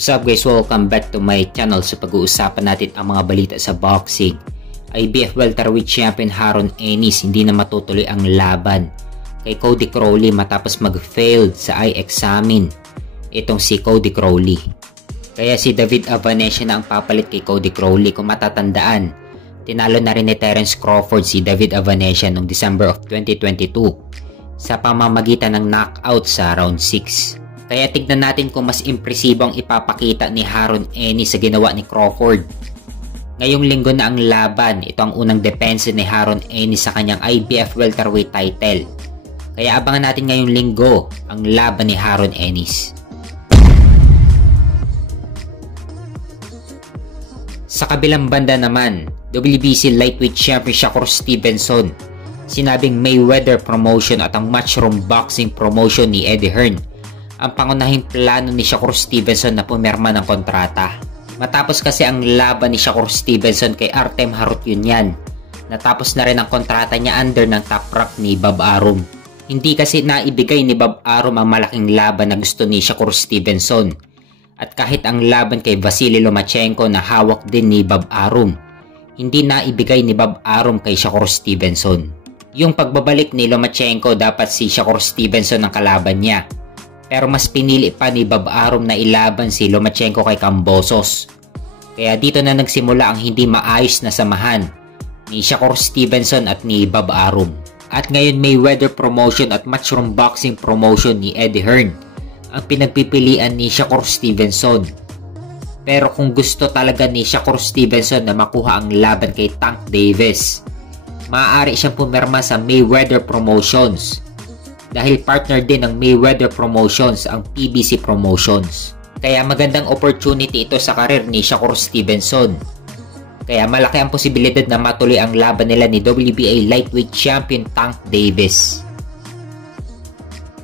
What's up guys, welcome back to my channel. So pag-uusapan natin ang mga balita sa boxing. IBF welterweight champion Haron Ennis hindi na matutuloy ang laban kay Cody Crowley matapos mag-failed sa eye examine itong si Cody Crowley. Kaya si David Avanesyan na ang papalit kay Cody Crowley. Kung matatandaan, tinalo na rin ni Terence Crawford si David Avanesyan noong December of 2022 sa pamamagitan ng knockout sa round 6. Kaya tignan natin kung mas impresibo ang ipapakita ni Haron Ennis sa ginawa ni Crawford. Ngayong linggo na ang laban, ito ang unang depensa ni Haron Ennis sa kanyang IBF welterweight title. Kaya abangan natin ngayong linggo ang laban ni Haron Ennis. Sa kabilang banda naman, WBC lightweight champion Shakur Stevenson, sinabing Mayweather promotion at ang Matchroom Boxing promotion ni Eddie Hearn ang pangunahing plano ni Shakur Stevenson na pumirma ng kontrata. Matapos kasi ang laban ni Shakur Stevenson kay Artem Harutyunyan, natapos na rin ang kontrata niya under ng top rank ni Bob Arum. Hindi kasi naibigay ni Bob Arum ang malaking laban na gusto ni Shakur Stevenson. At kahit ang laban kay Vasily Lomachenko na hawak din ni Bob Arum, hindi naibigay ni Bob Arum kay Shakur Stevenson. Yung pagbabalik ni Lomachenko, dapat si Shakur Stevenson ang kalaban niya. Pero mas pinili pa ni Bob Arum na ilaban si Lomachenko kay Kambosos. Kaya dito na nagsimula ang hindi maayos na samahan ni Shakur Stevenson at ni Bob Arum. At ngayon Mayweather promotion at Matchroom Boxing promotion ni Eddie Hearn ang pinagpipilian ni Shakur Stevenson. Pero kung gusto talaga ni Shakur Stevenson na makuha ang laban kay Tank Davis, maaari siyang pumirma sa Mayweather Promotions. Dahil partner din ng Mayweather Promotions ang PBC Promotions. Kaya magandang opportunity ito sa karir ni Shakur Stevenson. Kaya malaki ang posibilidad na matuloy ang laban nila ni WBA lightweight champion Tank Davis.